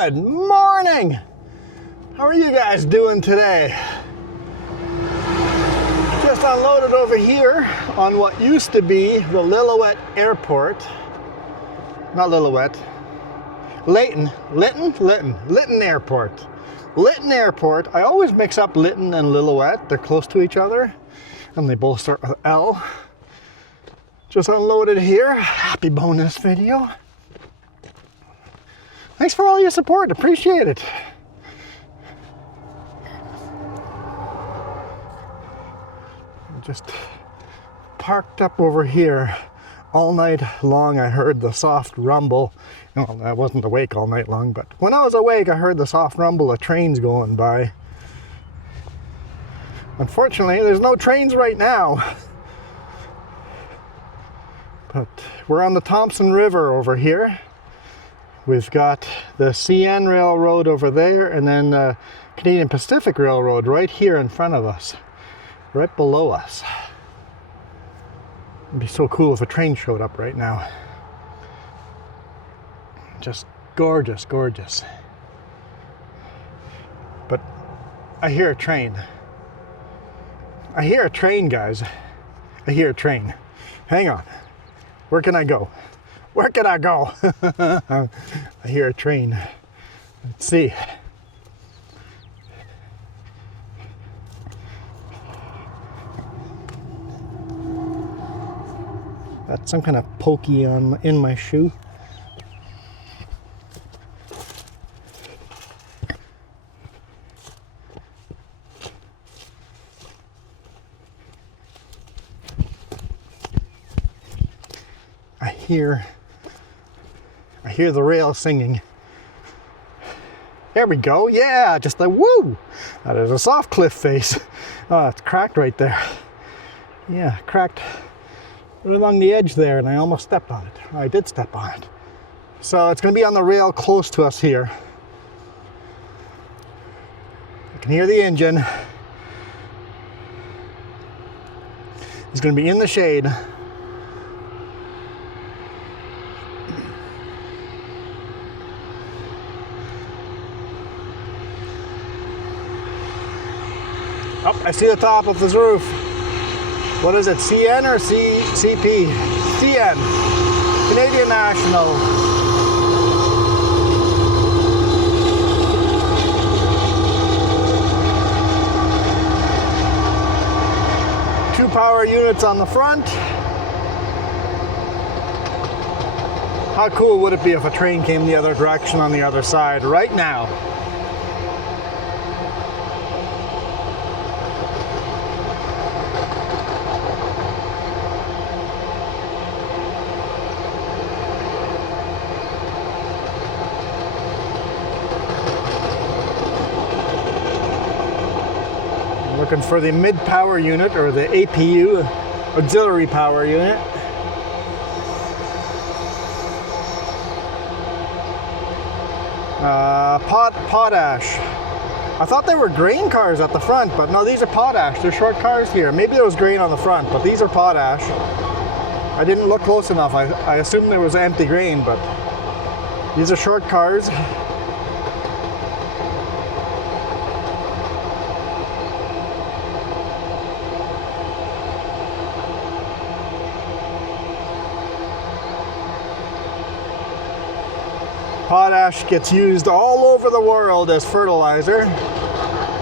Good morning! How are you guys doing today? Just unloaded over here on what used to be the Lillooet Airport. Not Lillooet. Lytton Airport. Lytton Airport. I always mix up Lytton and Lillooet. They're close to each other and they both start with L. Just unloaded here. Happy bonus video. Thanks for all your support. Appreciate it. Just parked up over here all night long. I heard the soft rumble. Well, I wasn't awake all night long, but when I was awake, I heard the soft rumble of trains going by. Unfortunately, there's no trains right now. But we're on the Thompson River over here. We've got the CN Railroad over there, and then the Canadian Pacific Railroad right here in front of us, right below us. It'd be so cool if a train showed up right now. Just gorgeous, gorgeous. But I hear a train. I hear a train, guys. I hear a train. Hang on. Where can I go? Where can I go? I hear a train. Let's see. That's some kind of pokey in my shoe. I hear the rail singing. There we go. Yeah, just like woo. That is a soft cliff face. Oh, it's cracked right there. Yeah, cracked right along the edge there, and I almost stepped on it. I did step on it. So it's going to be on the rail close to us here. I can hear the engine. He's going to be in the shade. Oh, I see the top of his roof. What is it, CN or CP? CN, Canadian National. Two power units on the front. How cool would it be if a train came the other direction on the other side right now? Looking for the mid-power unit, or the APU, auxiliary power unit. Potash. I thought they were grain cars at the front, but no, these are potash. They're short cars here. Maybe there was grain on the front, but these are potash. I didn't look close enough. I assumed there was empty grain, but these are short cars. Potash gets used all over the world as fertilizer.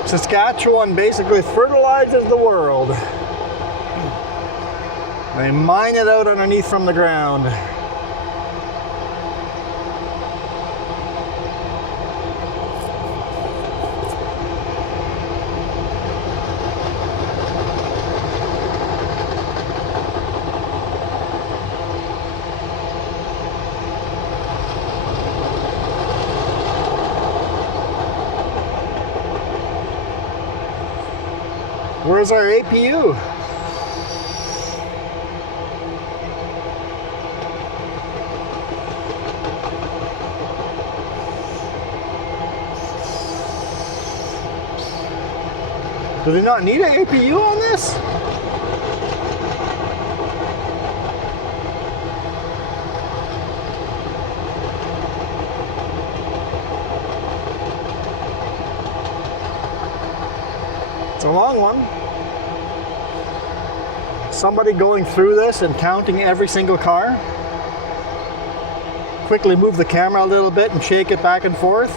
Saskatchewan basically fertilizes the world. They mine it out underneath from the ground. Where's our APU? Do they not need an APU on this? a long one. Somebody going through this and counting every single car. Quickly move the camera a little bit and shake it back and forth.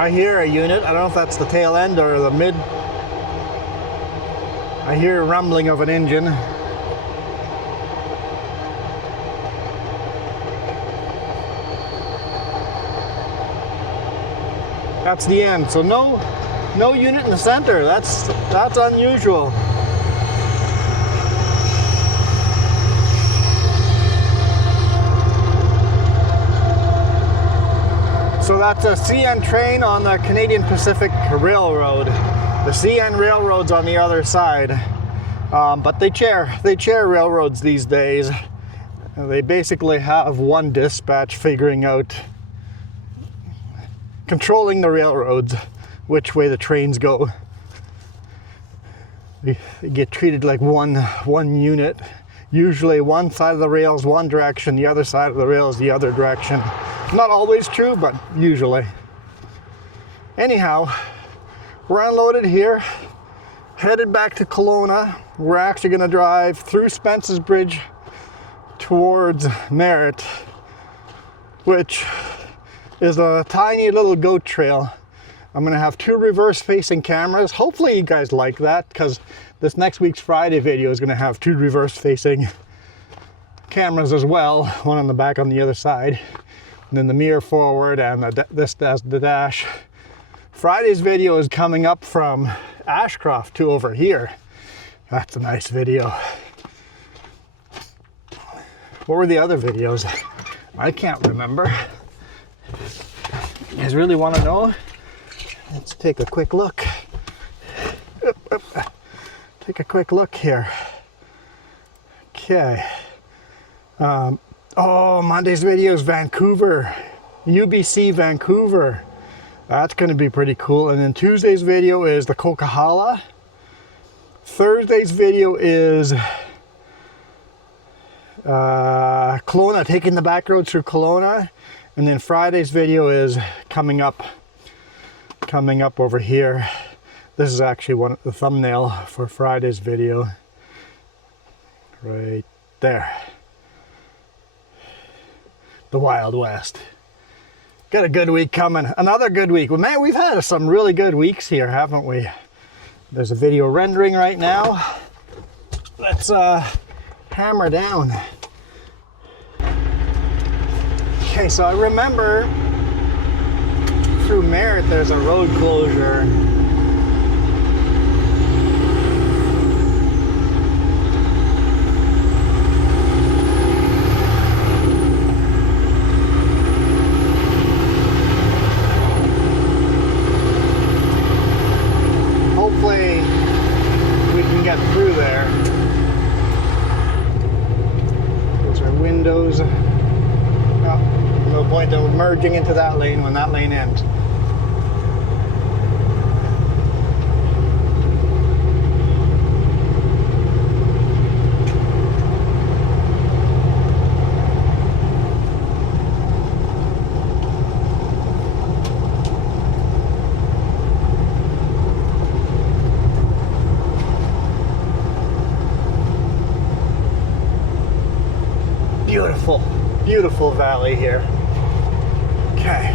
I hear a unit. I don't know if that's the tail end or the mid. I hear a rumbling of an engine. That's the end. So no unit in the center. That's unusual. So that's a CN train on the Canadian Pacific Railroad. The CN Railroad's on the other side. But they chair railroads these days. They basically have one dispatch figuring out, controlling the railroads, which way the trains go. They get treated like one unit. Usually one side of the rail is one direction, the other side of the rail is the other direction. Not always true, but usually. Anyhow, we're unloaded here, headed back to Kelowna. We're actually going to drive through Spence's Bridge towards Merritt, which is a tiny little goat trail. I'm going to have 2 reverse-facing cameras. Hopefully you guys like that, because this next week's Friday video is going to have 2 reverse-facing cameras as well, one on the back on the other side. And then the mirror forward and this as the dash. Friday's video is coming up from Ashcroft to over here. That's a nice video. What were the other videos? I can't remember. You guys really want to know? Let's take a quick look. Take a quick look here. Okay. Oh, Monday's video is Vancouver, UBC Vancouver. That's going to be pretty cool. And then Tuesday's video is the Coquihalla. Thursday's video is Kelowna, taking the back road through Kelowna. And then Friday's video is coming up over here. This is actually the thumbnail for Friday's video. Right there. The Wild West. Got a good week coming. Another good week. Well, man, we've had some really good weeks here, haven't we? There's a video rendering right now. Let's hammer down. Okay, so I remember through Merritt there's a road closure. Hopefully we can get through there. Those are windows. No point of merging into that lane when that lane ends. Beautiful, beautiful valley here. Okay.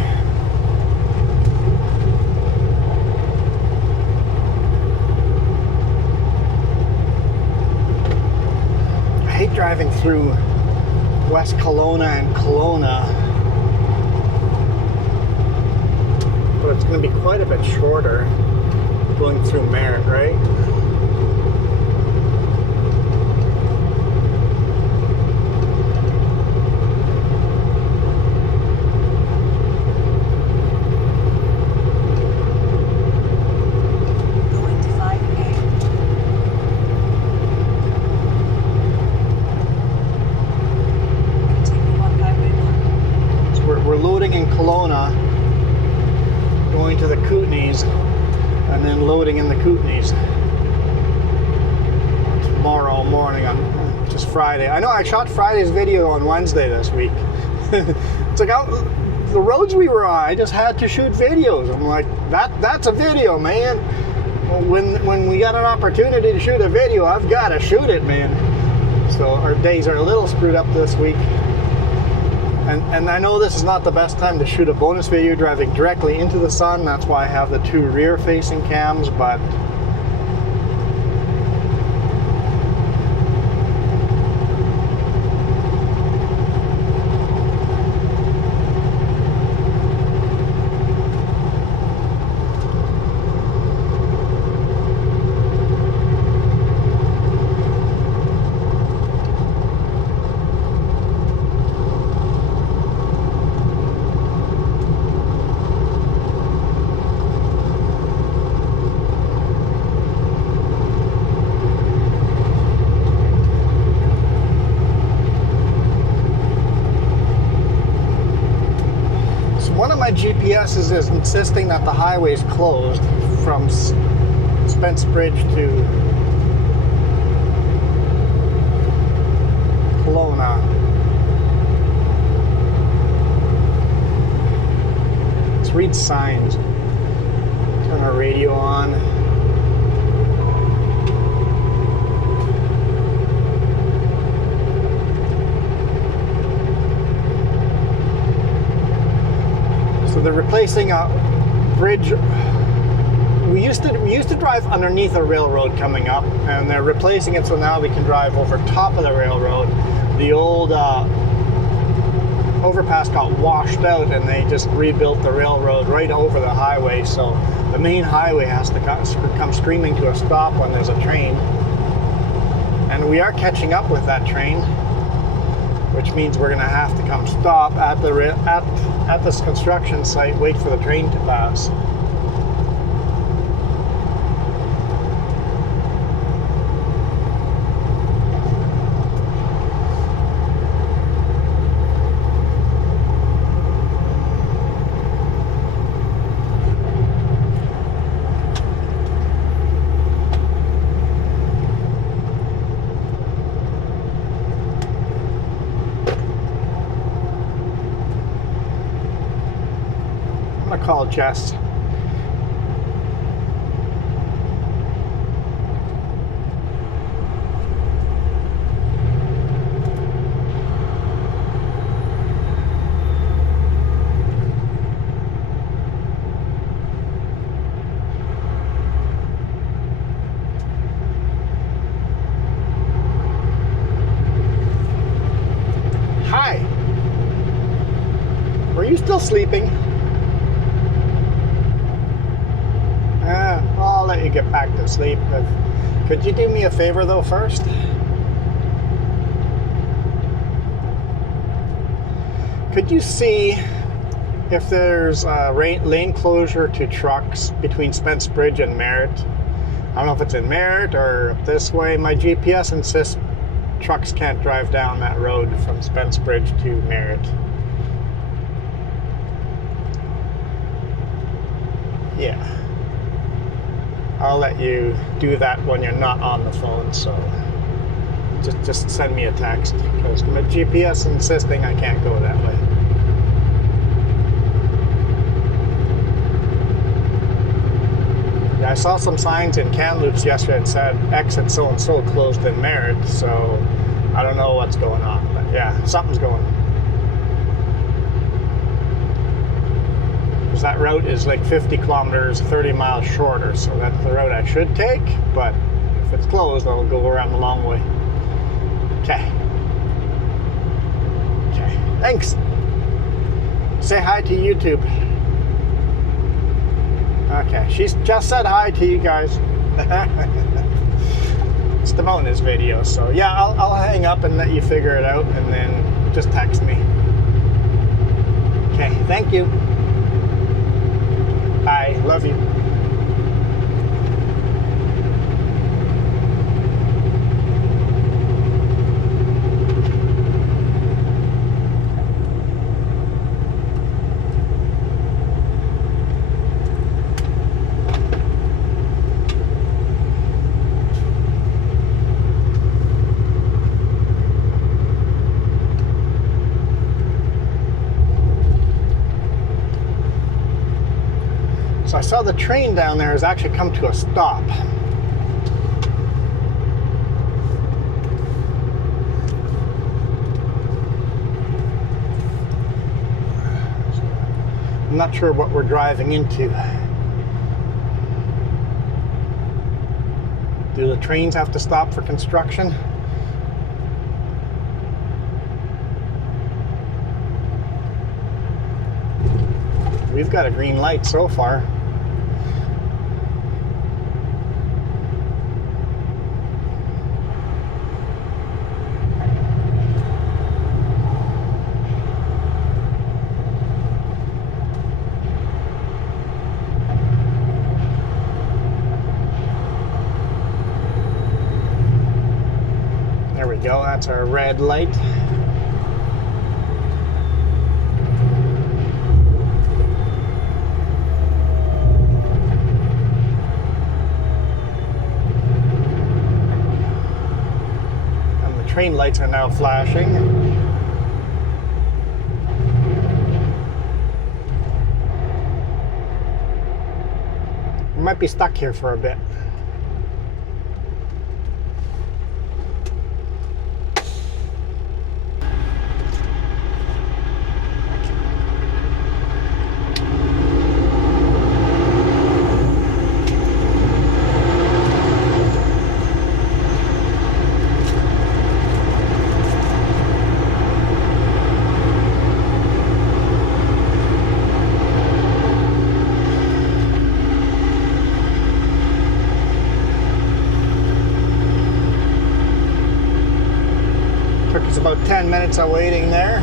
I hate driving through West Kelowna and Kelowna, but it's going to be quite a bit shorter going through Merritt, right? loading in the Kootenays tomorrow morning on just Friday. I know I shot Friday's video on Wednesday this week. It's like the roads we were on, I just had to shoot videos. I'm like, that's a video, man. When we got an opportunity to shoot a video, I've got to shoot it, man. So our days are a little screwed up this week. And I know this is not the best time to shoot a bonus video driving directly into the sun. That's why I have the two rear-facing cams, but GPS is insisting that the highway is closed from Spence Bridge to Kelowna. Let's read signs. Turn our radio on. So they're replacing a bridge. We used to drive underneath a railroad coming up, and they're replacing it so now we can drive over top of the railroad. The old overpass got washed out, and they just rebuilt the railroad right over the highway. So the main highway has to come screaming to a stop when there's a train. And we are catching up with that train, which means we're going to have to come stop at this construction site, wait for the train to pass. Call Jess. Hi. Were you still sleeping? I'll let you get back to sleep. But could you do me a favor though first? Could you see if there's a lane closure to trucks between Spence Bridge and Merritt? I don't know if it's in Merritt or up this way. My GPS insists trucks can't drive down that road from Spence Bridge to Merritt. Yeah. I'll let you do that when you're not on the phone, so just send me a text, because my GPS insisting I can't go that way. Yeah, I saw some signs in Kamloops yesterday that said exit so-and-so closed in Merritt, so I don't know what's going on, but yeah, something's going on. That route is like 50 kilometers, 30 miles shorter, so that's the route I should take, but if it's closed, I'll go around the long way. Okay. Okay, thanks. Say hi to YouTube. Okay, she's just said hi to you guys. It's the bonus video, so yeah, I'll hang up and let you figure it out, and then just text me. Okay, thank you. Bye. Love you. saw the train down there has actually come to a stop. I'm not sure what we're driving into. Do the trains have to stop for construction? We've got a green light so far. There we go, that's our red light. Train lights are now flashing. We might be stuck here for a bit. Took us about 10 minutes of waiting there.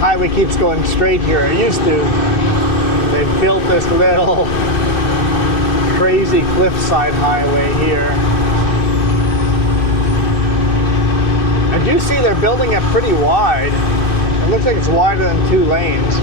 Highway keeps going straight here. It used to. They've built this little crazy cliffside highway here. I do see they're building it pretty wide. It looks like it's wider than 2 lanes.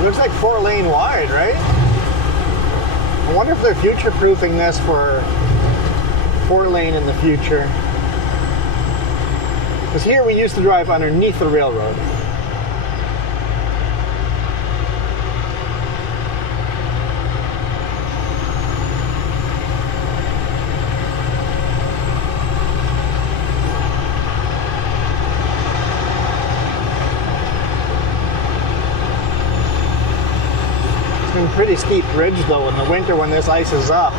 It looks like 4-lane wide, right? I wonder if they're future-proofing this for 4-lane in the future. Because here we used to drive underneath the railroad. Pretty steep bridge though. In the winter when this ice is up,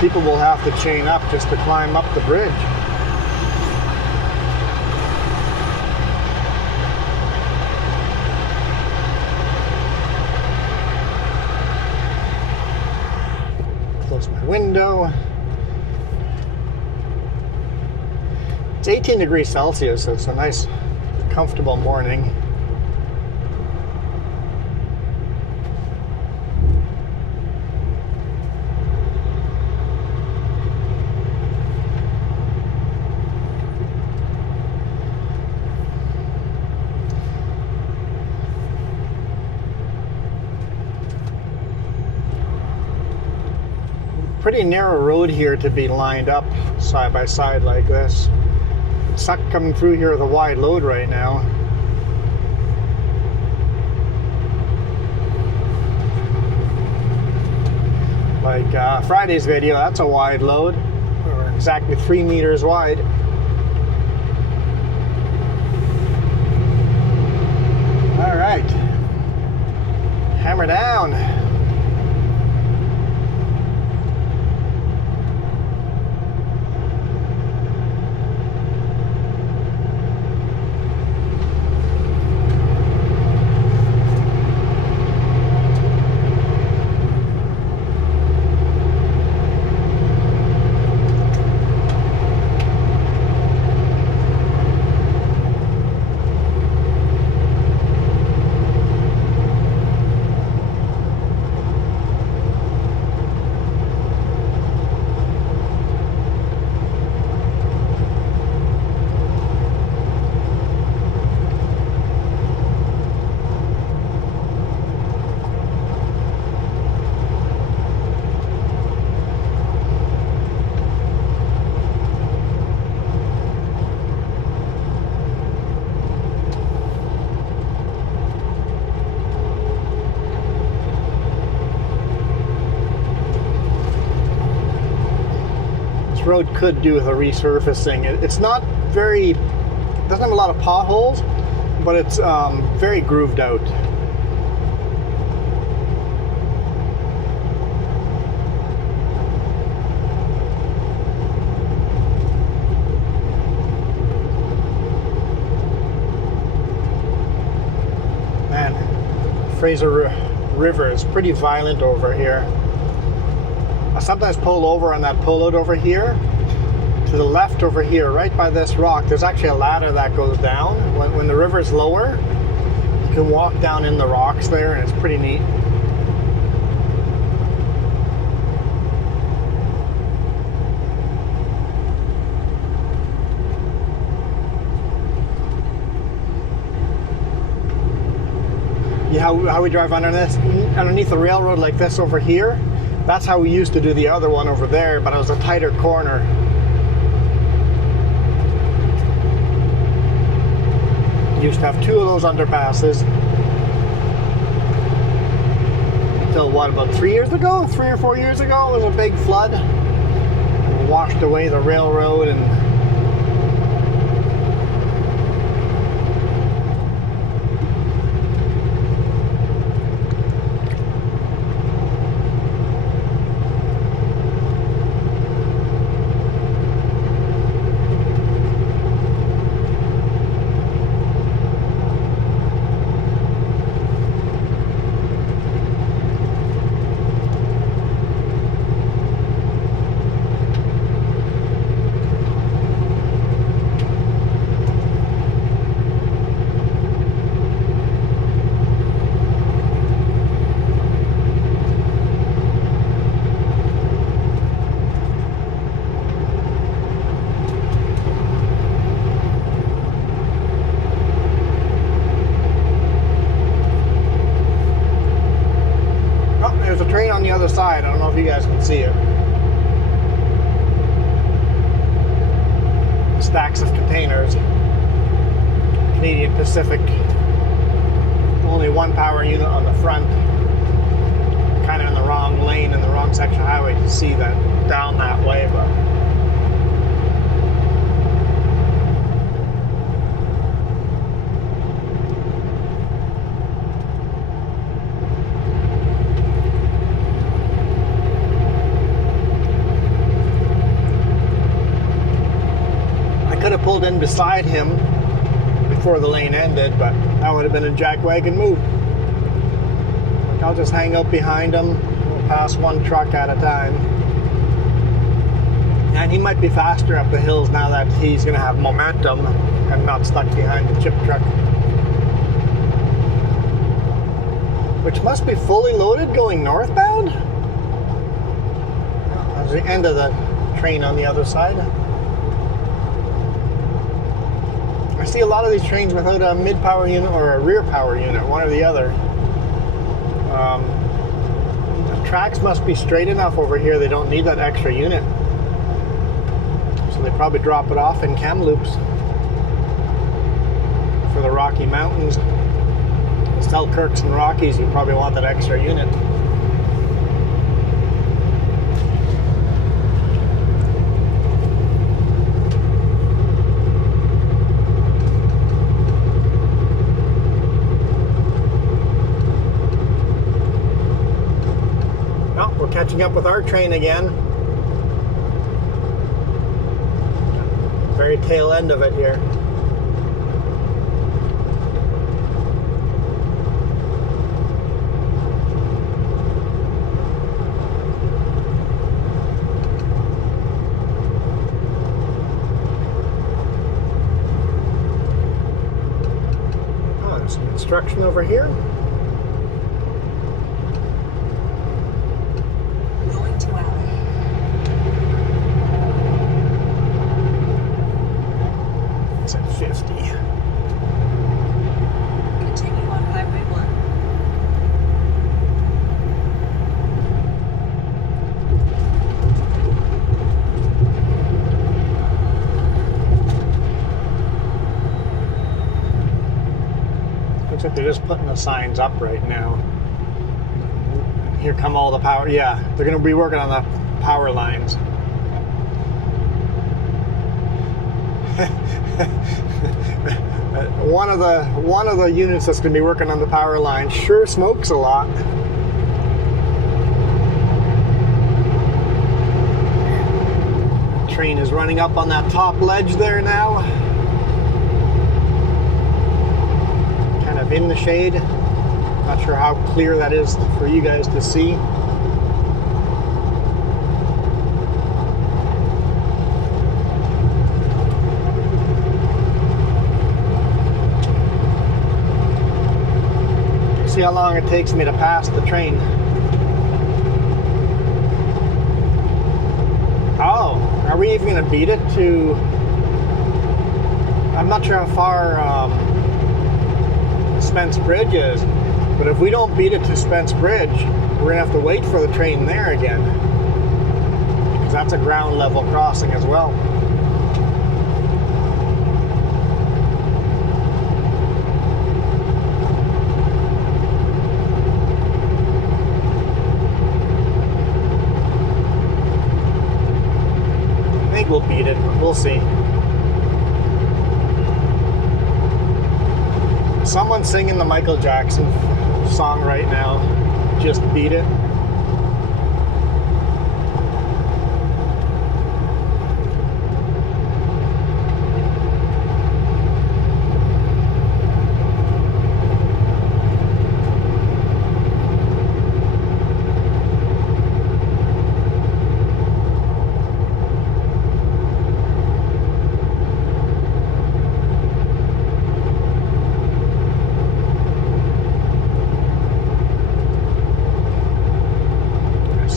people will have to chain up just to climb up the bridge. Close my window. It's 18 degrees Celsius, so it's a nice comfortable morning. Pretty narrow road here to be lined up side by side like this. It's not coming through here with a wide load right now. Like Friday's video, that's a wide load. We're exactly 3 meters wide. All right, hammer down. road could do with a resurfacing. It's not very, doesn't have a lot of potholes, but it's very grooved out. Fraser River is pretty violent over here. I sometimes pull over on that pullout over here. To the left over here, right by this rock, there's actually a ladder that goes down. When the river's lower, you can walk down in the rocks there, and it's pretty neat. How we drive underneath the railroad like this over here. That's how we used to do the other one over there, but it was a tighter corner. Used to have 2 of those underpasses. Until what, about 3 years ago? 3 or 4 years ago, it was a big flood. It washed away the railroad and side. I don't know if you guys can see it. Stacks of containers. Canadian Pacific. Only 1 power unit on the front. Kind of in the wrong lane, in the wrong section of highway to see that down that way, but pulled in beside him before the lane ended, but that would have been a jackwagon move. Like, I'll just hang out behind him. We'll pass 1 truck at a time. And he might be faster up the hills now that he's going to have momentum and not stuck behind the chip truck. Which must be fully loaded going northbound? There's the end of the train on the other side. I see a lot of these trains without a mid-power unit or a rear power unit, one or the other. The tracks must be straight enough over here, they don't need that extra unit. So they probably drop it off in Kamloops for the Rocky Mountains. The Selkirks and Rockies, you probably want that extra unit. Catching up with our train again. Very tail end of it here. Oh, there's some construction over here. Looks like they're just putting the signs up right now. Here come all the power. Yeah, they're going to be working on the power lines. One of the units that's going to be working on the power line sure smokes a lot. Train is running up on that top ledge there now. Kind of in the shade. Not sure how clear that is for you guys to see. See how long it takes me to pass the train. Oh, are we even going to beat it to... I'm not sure how far Spence Bridge is, but if we don't beat it to Spence Bridge, we're going to have to wait for the train there again, because that's a ground level crossing as well. We'll beat it, but we'll see. Someone's singing the Michael Jackson song right now. Just beat it.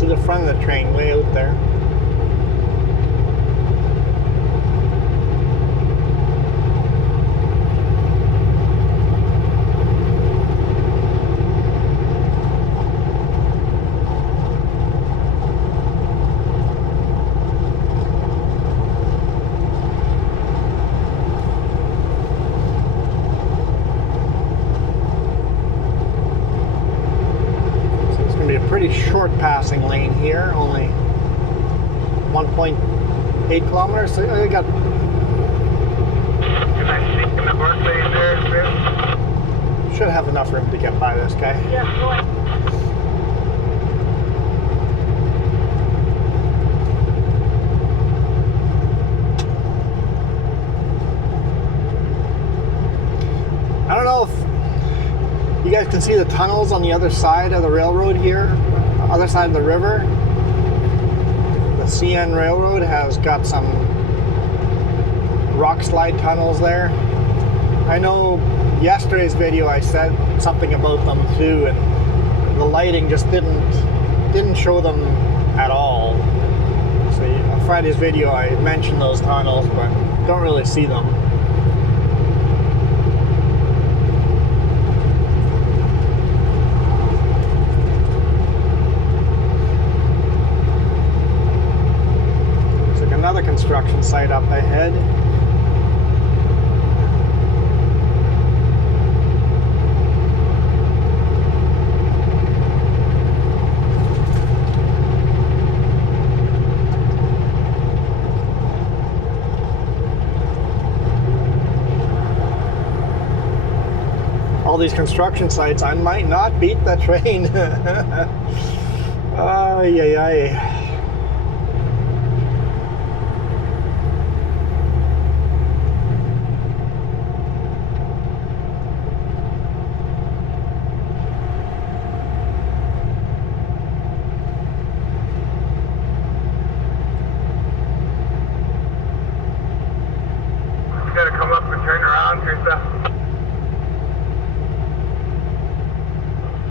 The front of the train way out there. Pretty short passing lane here, only 1.8 kilometers. So I got. Can I see in the birthday there, Chris? Should have enough room to get by this guy. Yeah, boy. I don't know if you guys can see the tunnels on the other side of the railroad here, other side of the river. The CN Railroad has got some rock slide tunnels there. I know yesterday's video I said something about them too, and the lighting just didn't show them at all. So on Friday's video I mentioned those tunnels, but don't really see them. Another construction site up ahead. All these construction sites, I might not beat the train. Ay, ay, ay. Gotta come up and turn around, Teresa.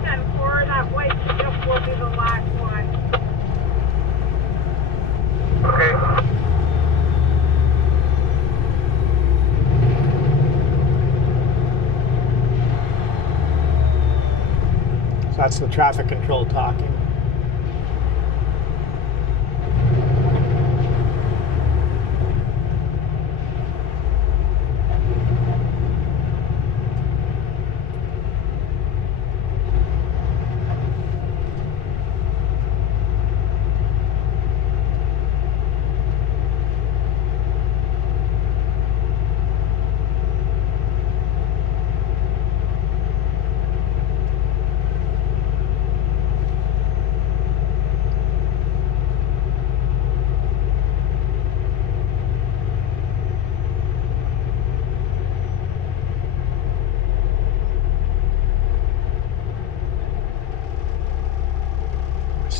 10-4, that white stuff will be the last one. Okay. So that's the traffic control talking.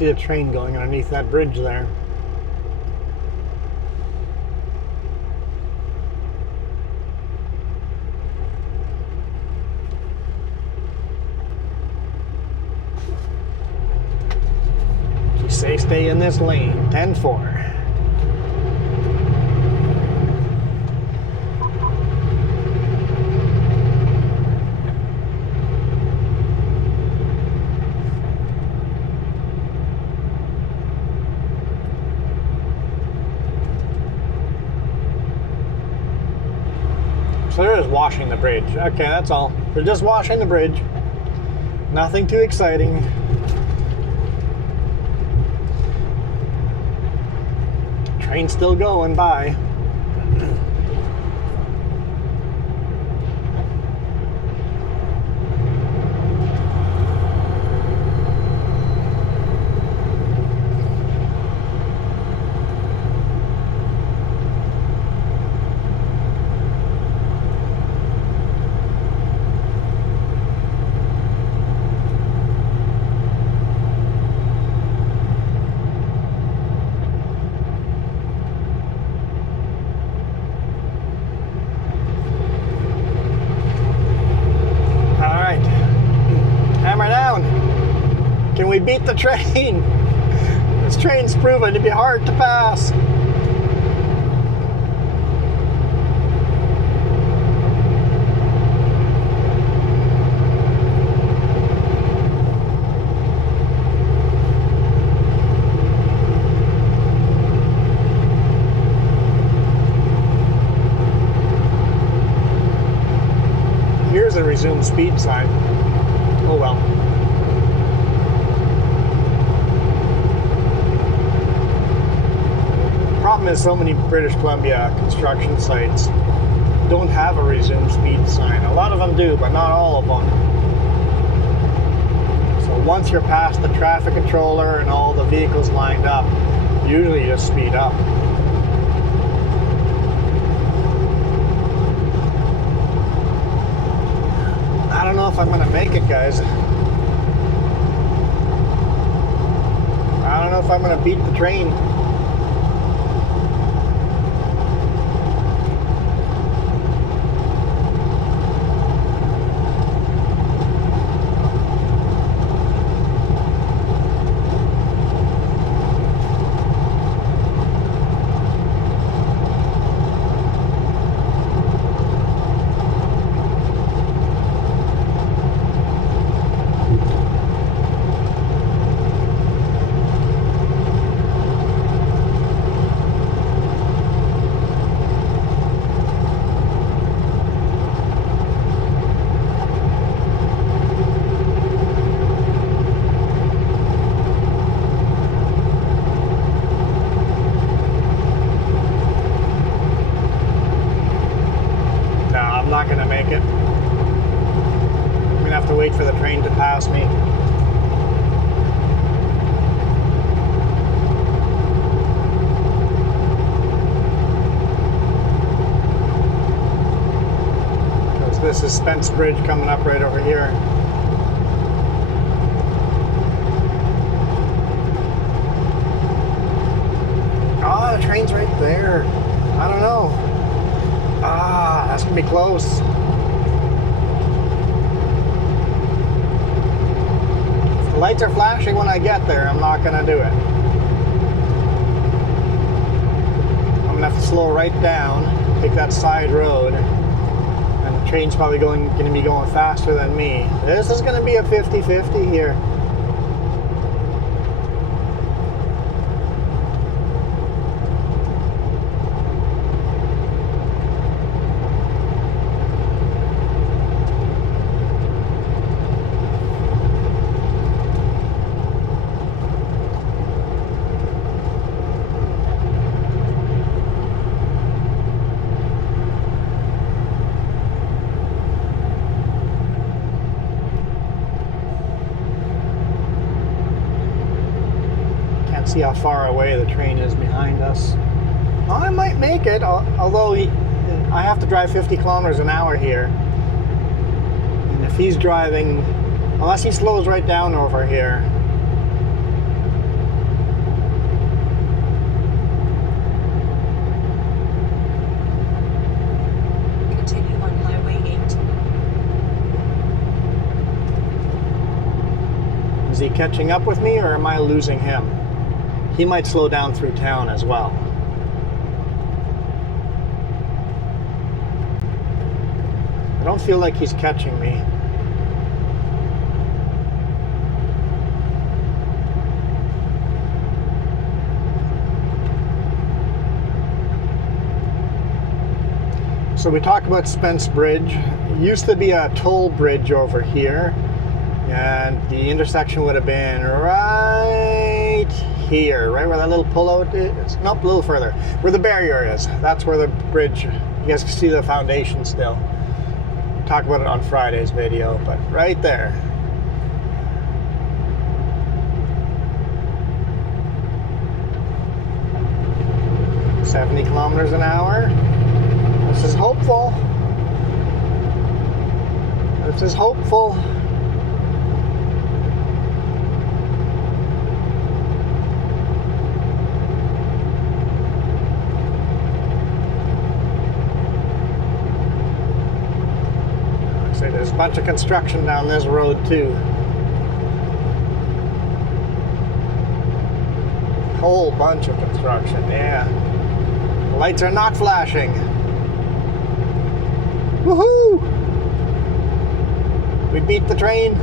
see the train going underneath that bridge there. Say stay in this lane, 10-4. So they're just washing the bridge. Okay, that's all. They're just washing the bridge. Nothing too exciting. Train's still going by. Can we beat the train? This train's proven to be hard to pass. Here's a resume speed sign. Oh well. Problem is, so many British Columbia construction sites don't have a resume speed sign. A lot of them do, but not all of them. So once you're past the traffic controller and all the vehicles lined up, usually you just speed up. I don't know if I'm going to make it, guys. I don't know if I'm going to beat the train. Not going to make it. I'm going to have to wait for the train to pass me. Because this is Spence Bridge coming up right over here. Oh, the train's right there. I don't know. Ah, that's gonna be close. If the lights are flashing when I get there, I'm not gonna do it. I'm gonna have to slow right down, take that side road, and the train's probably gonna be going faster than me. This is gonna be a 50-50 here. See how far away the train is behind us. Well, I might make it, although I have to drive 50 kilometers an hour here. And if he's driving, unless he slows right down over here, catching up with me, or am I losing him? He might slow down through town as well. I don't feel like he's catching me. So we talked about Spence Bridge. It used to be a toll bridge over here, and the intersection would have been right here, right where that little pullout is. Nope, a little further. Where the barrier is. That's where the bridge, you guys can see the foundation still. We'll talk about it on Friday's video, but right there. "70 kilometers an hour. This is hopeful. This is hopeful. I say there's a bunch of construction down this road too. Whole bunch of construction, yeah. The lights are not flashing. Woohoo! We beat the train.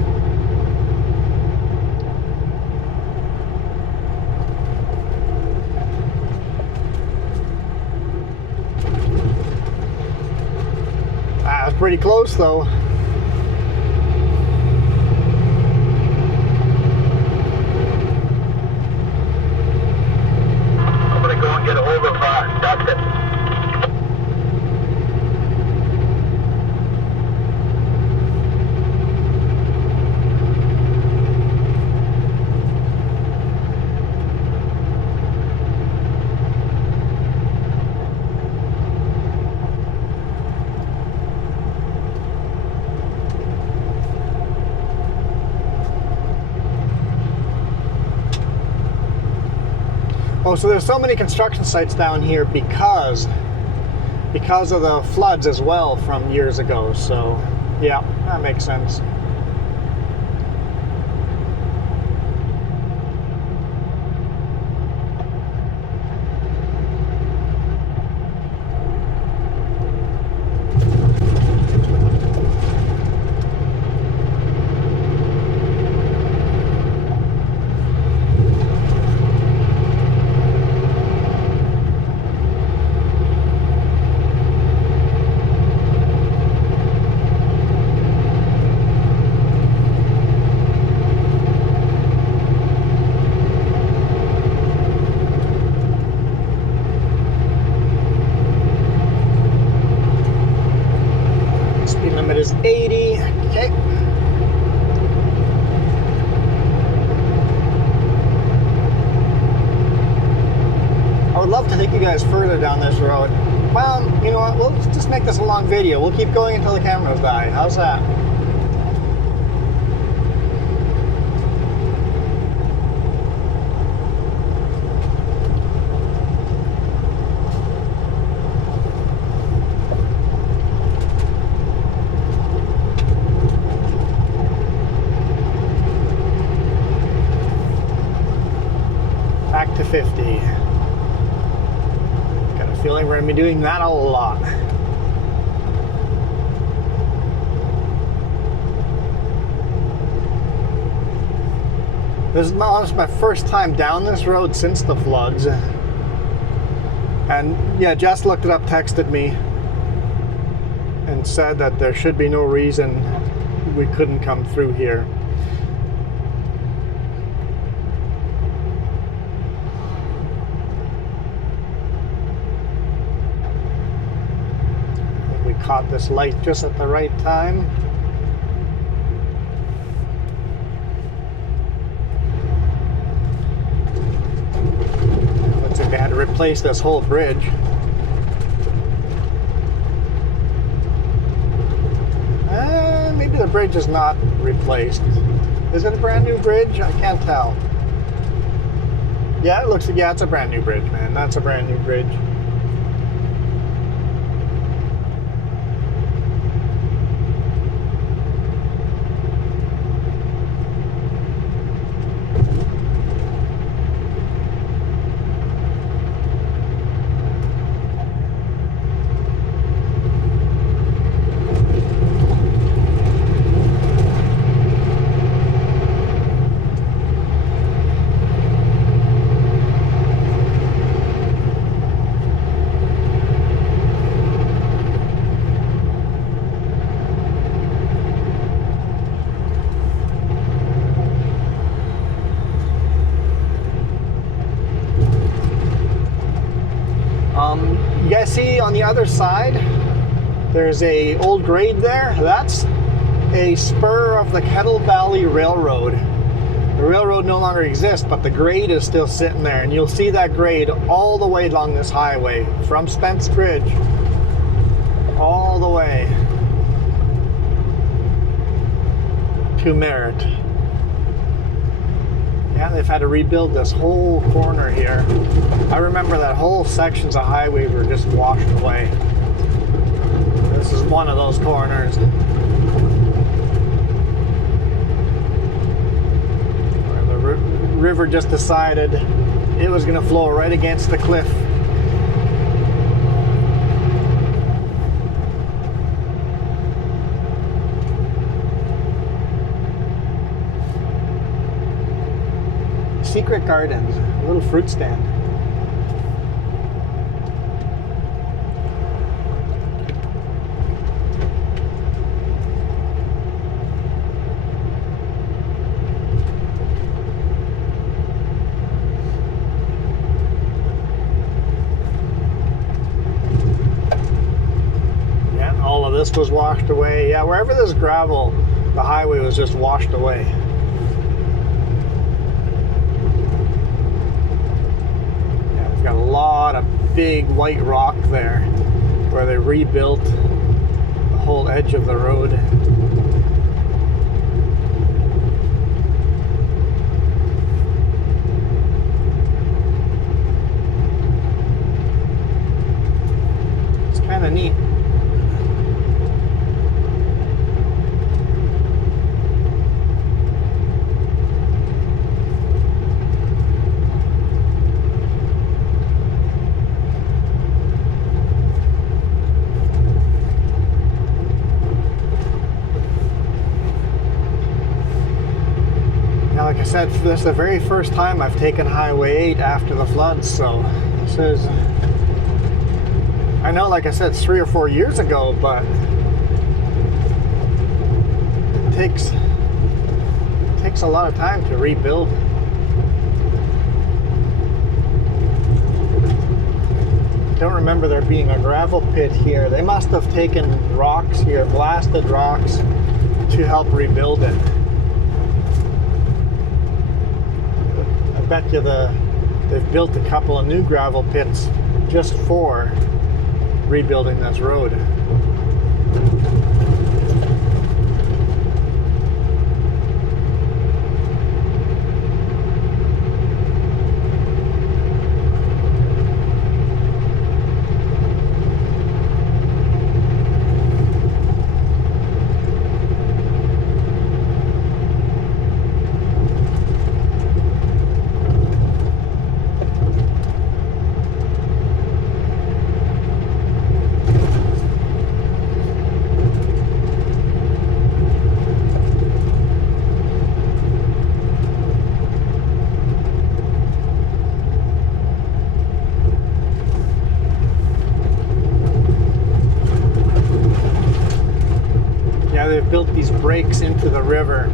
That was pretty close though. I'm gonna go and get a hold of Dustin. Oh, so there's so many construction sites down here because of the floods as well from years ago. So, yeah, that makes sense. Is 80. Okay. I would love to take you guys further down this road. Well, you know what? We'll just make this a long video. We'll keep going until the cameras die. How's that? Back to 50. Got a feeling we're going to be doing that a lot. This is my first time down this road since the floods. And yeah, Jess looked it up, texted me, and said that there should be no reason we couldn't come through here. Caught this light just at the right time. Looks like they had to replace this whole bridge. Maybe the bridge is not replaced. Is it a brand new bridge? I can't tell. Yeah, it looks like, yeah, it's a brand new bridge, man. That's a brand new bridge. You guys see on the other side, there's a old grade there. That's a spur of the Kettle Valley Railroad. The railroad no longer exists, but the grade is still sitting there, and you'll see that grade all the way along this highway from Spence Bridge all the way to Merritt. Yeah, they've had to rebuild this whole corner here. I remember that whole sections of highways were just washed away. This is one of those corners. Where the river just decided it was going to flow right against the cliff. Secret Gardens, a little fruit stand. Yeah, all of this was washed away. Yeah, wherever there's gravel, the highway was just washed away. Got a lot of big white rock there where they rebuilt the whole edge of the road. It's kind of neat. Like I said, this is the very first time I've taken Highway 8 after the floods, so this is, I know, like I said, it's 3 or 4 years ago, but it takes a lot of time to rebuild. I don't remember there being a gravel pit here. They must have taken rocks here, blasted rocks, to help rebuild it. I bet you they've built a couple of new gravel pits just for rebuilding this road. They've built these breaks into the river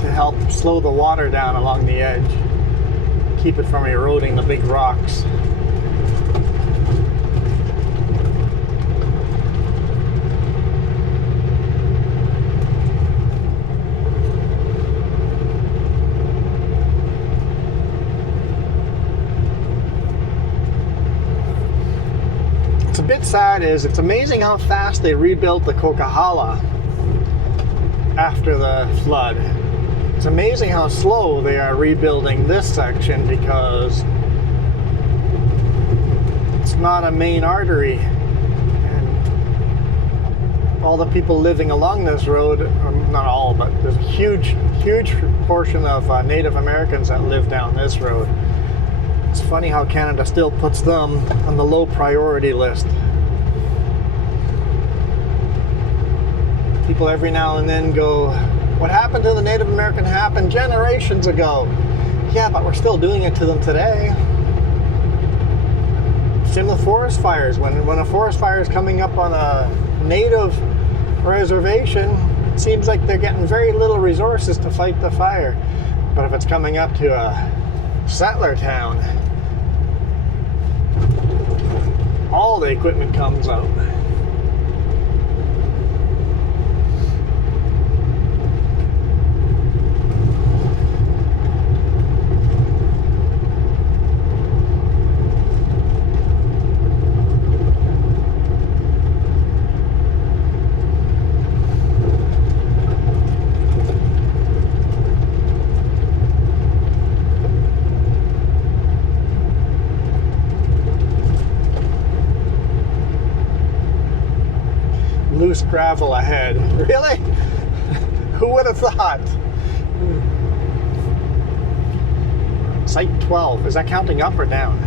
to help slow the water down along the edge, keep it from eroding the big rocks. What's a bit sad is it's amazing how fast they rebuilt the Coquihalla after the flood. It's amazing how slow they are rebuilding this section because it's not a main artery, and all the people living along this road, not all, but there's a huge portion of Native Americans that live down this road. It's funny how Canada still puts them on the low priority list. People every now and then go, what happened to the Native American happened generations ago. Yeah, but we're still doing it to them today. Same with forest fires. When a forest fire is coming up on a native reservation, it seems like they're getting very little resources to fight the fire. But if it's coming up to a settler town, all the equipment comes out. Loose gravel ahead. Really? Who would have thought? Site 12. Is that counting up or down?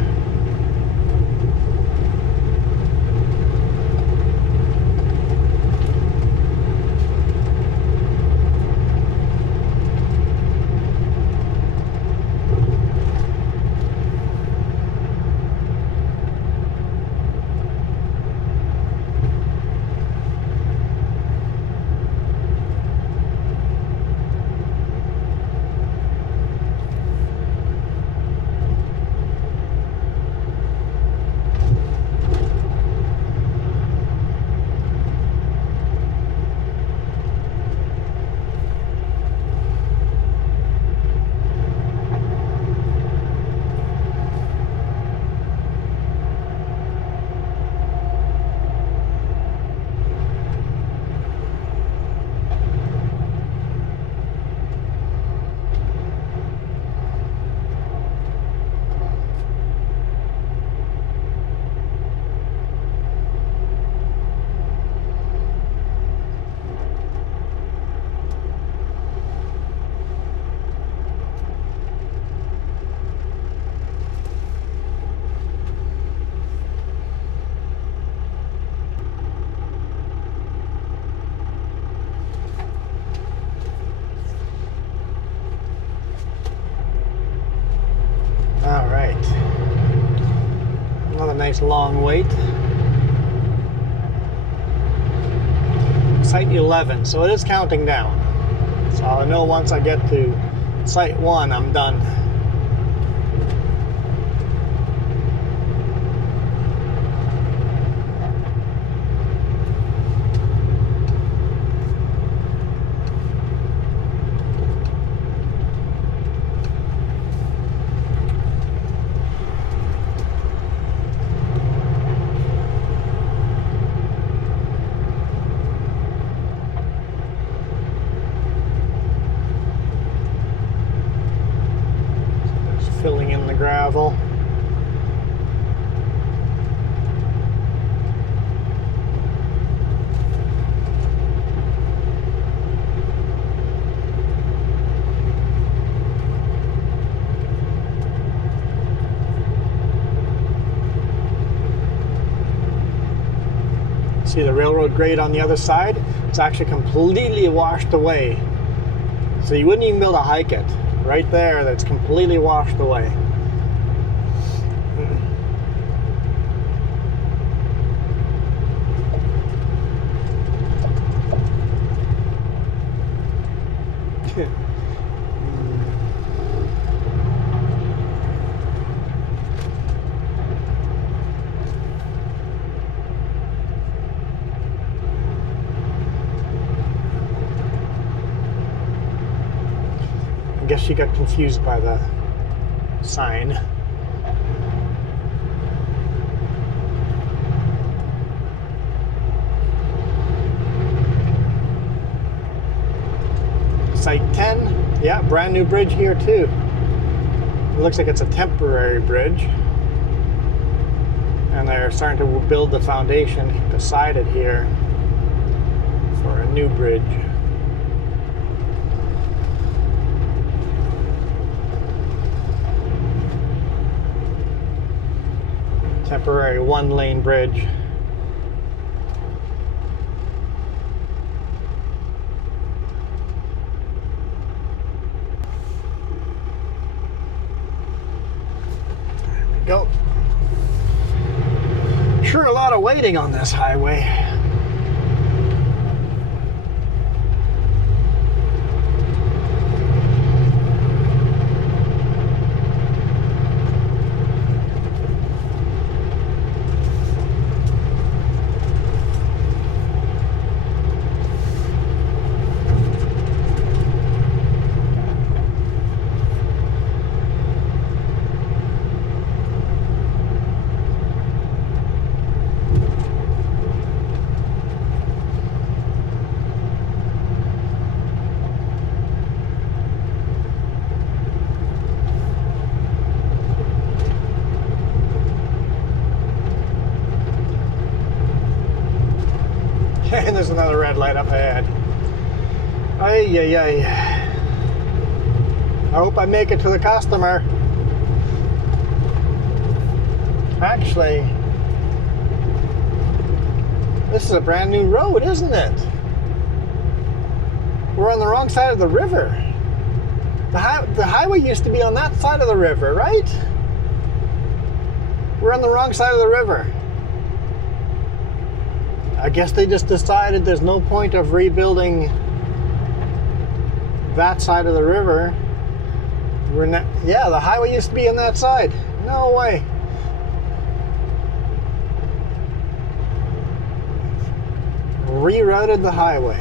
All right. Another nice long wait. Site 11, so it is counting down. So I know once I get to site 1, I'm done. Filling in the gravel. See the railroad grade on the other side? It's actually completely washed away. So you wouldn't even be able to hike it. Right there, that's completely washed away. I guess she got confused by the sign. Site 10, yeah, brand new bridge here too. It looks like it's a temporary bridge. And they're starting to build the foundation beside it here for a new bridge. Temporary one-lane bridge. There we go. Sure, a lot of waiting on this highway. And there's another red light up ahead. Ay, ay, ay. I hope I make it to the customer. Actually, this is a brand new road, isn't it? We're on the wrong side of the river. The highway used to be on that side of the river, right? We're on the wrong side of the river. I guess they just decided there's no point of rebuilding that side of the river. Yeah, the highway used to be on that side. No way. Rerouted the highway.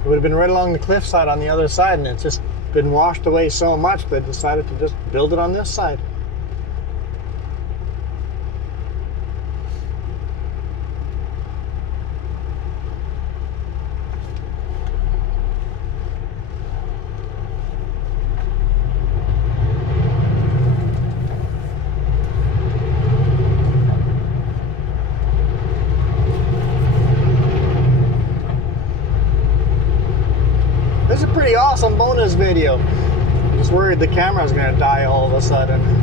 It would have been right along the cliffside on the other side, and it's just been washed away so much they decided to just build it on this side. This is a pretty awesome bonus video. I'm just worried the camera's gonna die all of a sudden.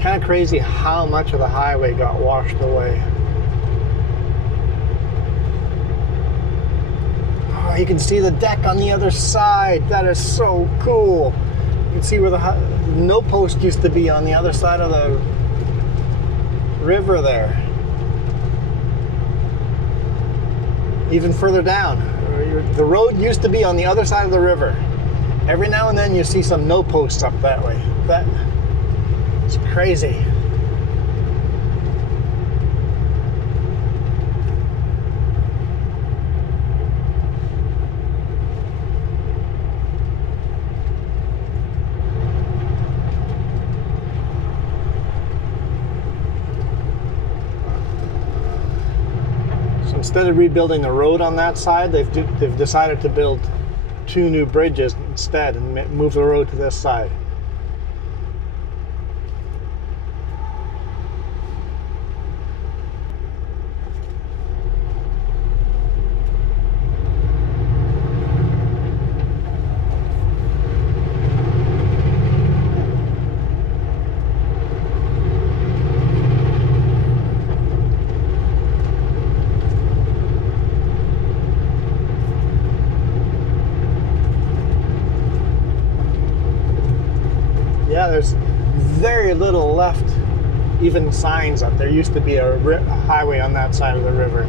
Kind of crazy how much of the highway got washed away. Oh, you can see the deck on the other side. That is so cool. You can see where the no post used to be on the other side of the river there. Even further down. The road used to be on the other side of the river. Every now and then you see some no posts up that way. It's crazy. So instead of rebuilding the road on that side, they've decided to build 2 new bridges instead and move the road to this side. Yeah, there's very little left, even signs up. There used to be a highway on that side of the river.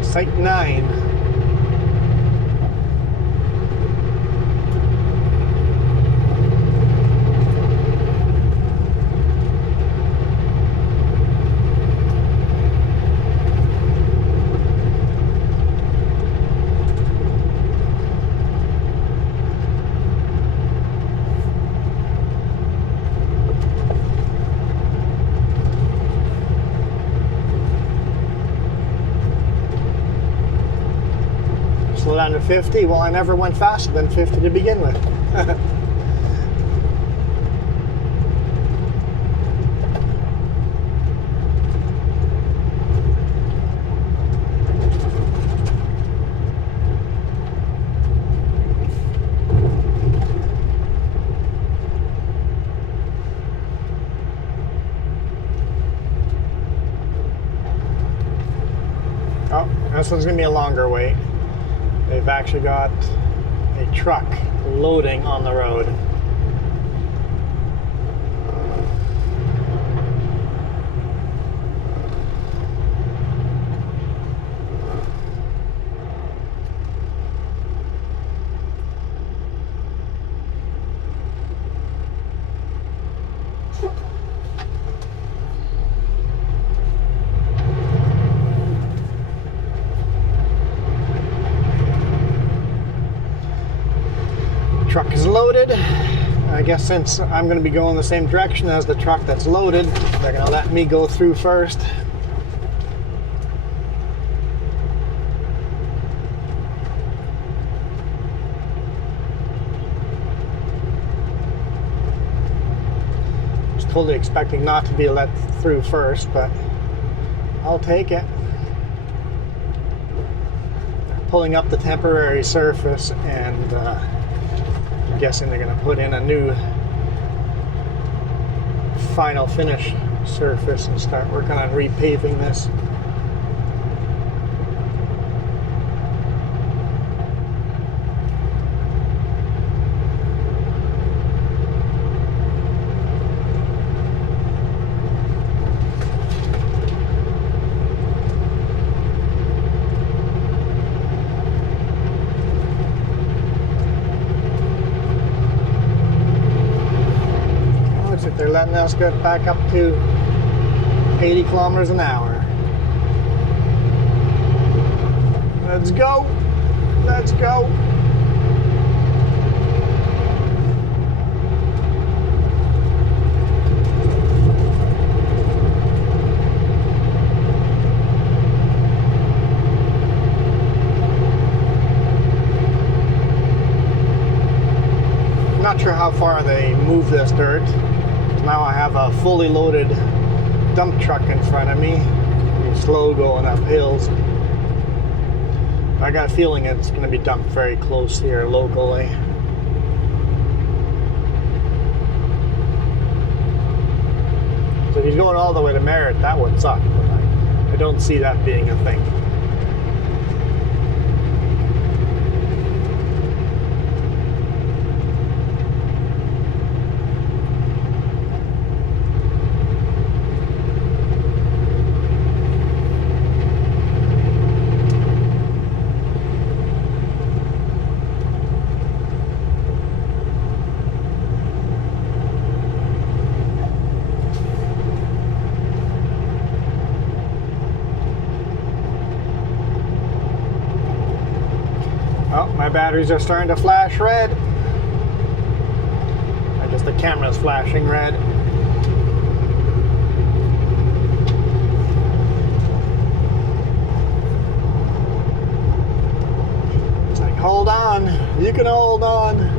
Site 9. Slow down to 50. Well, I never went faster than 50 to begin with. This one's gonna be a longer wait. They've actually got a truck loading on the road. Truck is loaded. I guess since I'm going to be going the same direction as the truck that's loaded, they're going to let me go through first. I was totally expecting not to be let through first, but I'll take it. Pulling up the temporary surface, and I'm guessing they're going to put in a new final finish surface and start working on repaving this. They're letting us get back up to 80 kilometers an hour. Let's go. Let's go. I'm not sure how far they move this dirt. Now I have a fully loaded dump truck in front of me. It's slow going up hills. I got a feeling it's going to be dumped very close here locally. So if he's going all the way to Merritt, that would suck. But I don't see that being a thing. Oh, my batteries are starting to flash red. I guess the camera's flashing red. It's like, hold on. You can hold on.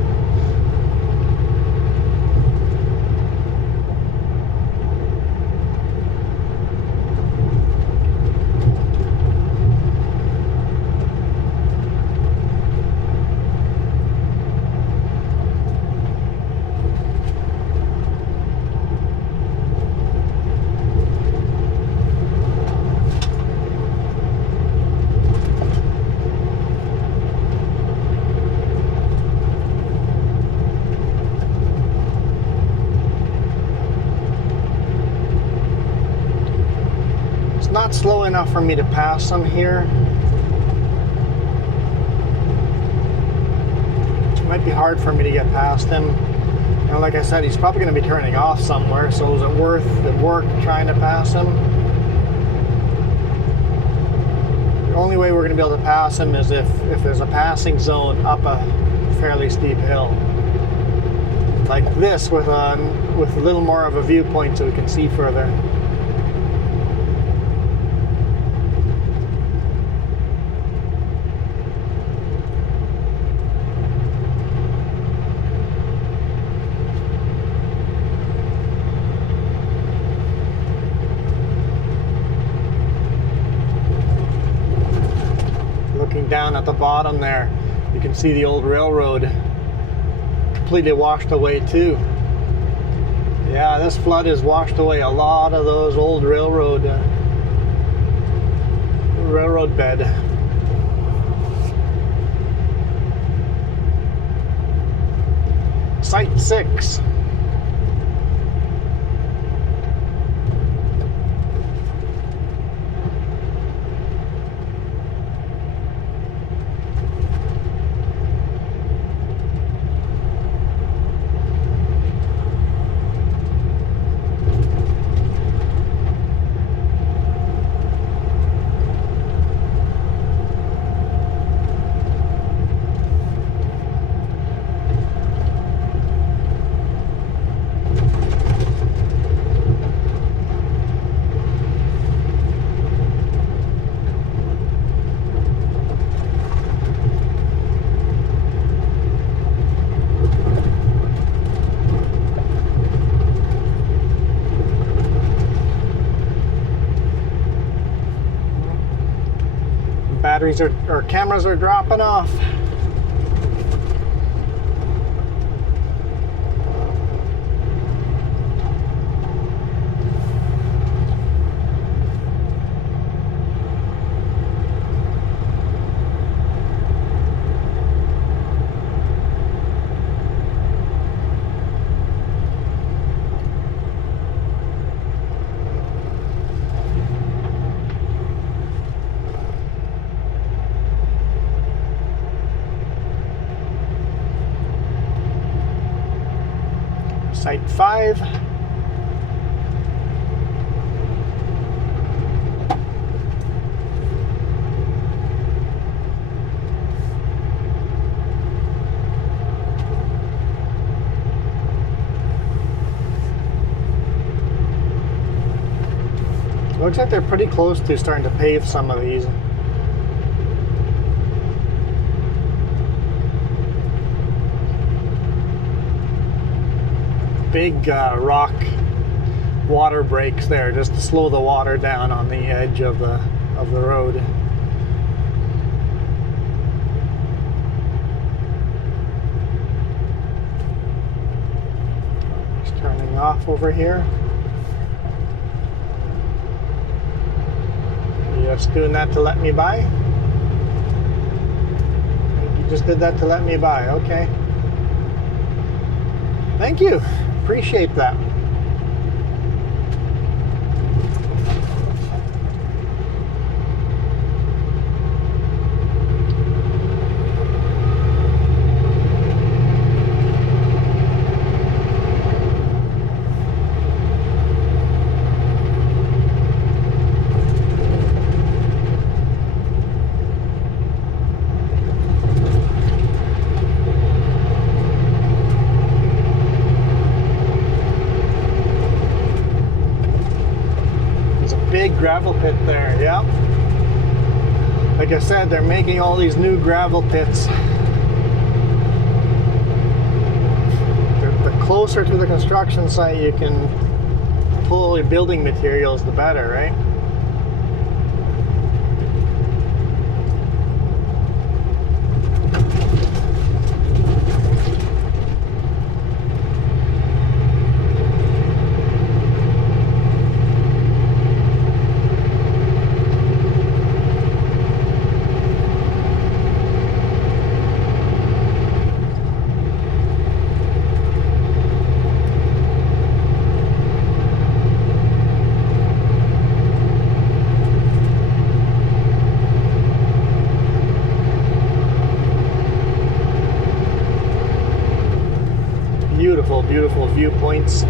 Not slow enough for me to pass them here. It might be hard for me to get past him. You know, like I said, he's probably going to be turning off somewhere, so is it worth the work trying to pass him? The only way we're going to be able to pass him is if there's a passing zone up a fairly steep hill. Like this, with a little more of a viewpoint so we can see further. Down at the bottom there, you can see the old railroad completely washed away too. Yeah, this flood has washed away a lot of those old railroad bed. Site 6. Batteries or cameras are dropping off. Site 5. Looks like they're pretty close to starting to pave some of these. Big rock water breaks there just to slow the water down on the edge of the road. Just turning off over here. Just doing that to let me by? You just did that to let me by, okay. Thank you. Appreciate that. Gravel pit there, yeah. Like I said, they're making all these new gravel pits. The closer to the construction site you can pull your building materials, the better, right? Beautiful, beautiful viewpoints.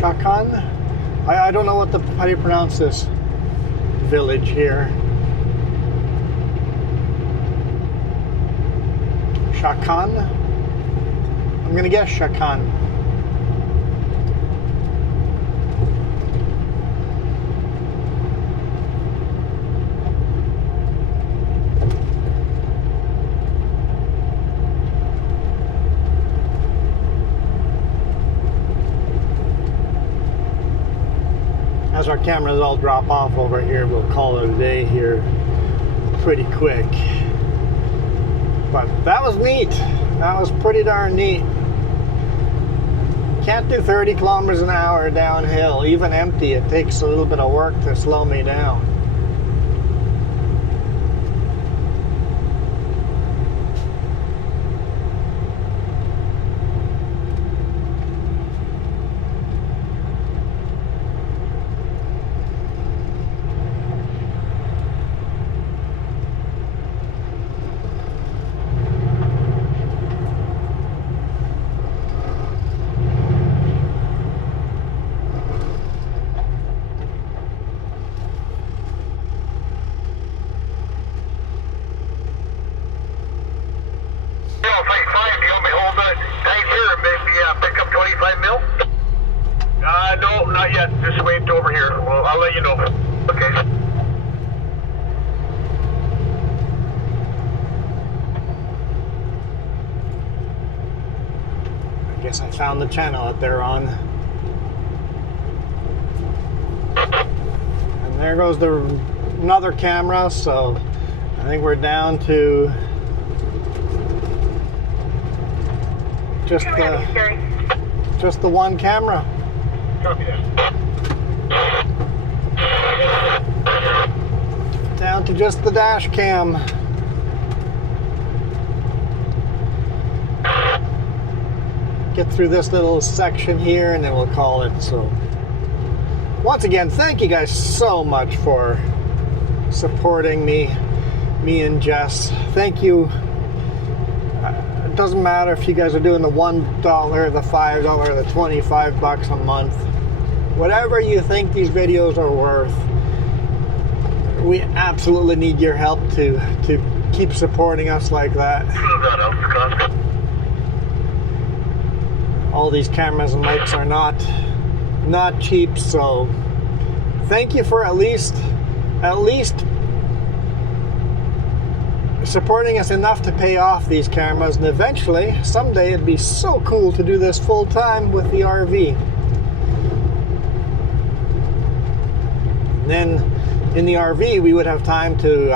Shakan. I don't know how do you pronounce this village here. Shakan. I'm gonna guess Shakan. As our cameras all drop off over here, we'll call it a day here pretty quick. But that was neat. That was pretty darn neat. Can't do 30 kilometers an hour downhill, even empty. It takes a little bit of work to slow me down. No, not yet. Just wait over here. Well, I'll let you know. Okay. I guess I found the channel that they're on. And there goes another camera, so I think we're down to just the one camera. Copy that. Down to just the dash cam. Get through this little section here and then we'll call it. So once again, thank you guys so much for supporting me and Jess. Thank you. It doesn't matter if you guys are doing the $1, the $5, the $25 a month. Whatever you think these videos are worth, we absolutely need your help to keep supporting us like that. All these cameras and mics are not cheap, so thank you for at least supporting us enough to pay off these cameras, and eventually someday it'd be so cool to do this full time with the RV. And then in the RV we would have time to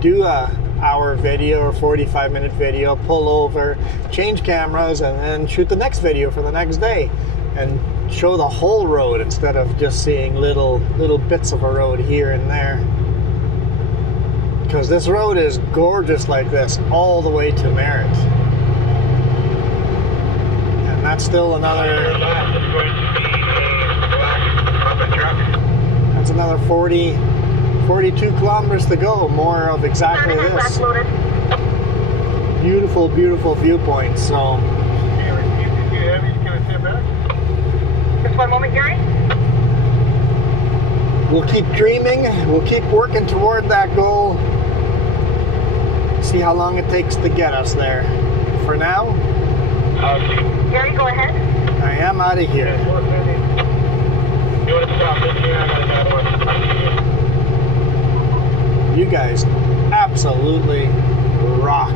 do a hour video or 45-minute video, pull over, change cameras, and then shoot the next video for the next day and show the whole road instead of just seeing little bits of a road here and there. Because this road is gorgeous like this all the way to Merritt. And that's still another 42 kilometers to go, more of exactly this. Beautiful, beautiful viewpoints. So just one moment, Gary. We'll keep dreaming, we'll keep working toward that goal. See how long it takes to get us there. For now, Gary, go ahead. I am out of here. You guys absolutely rock.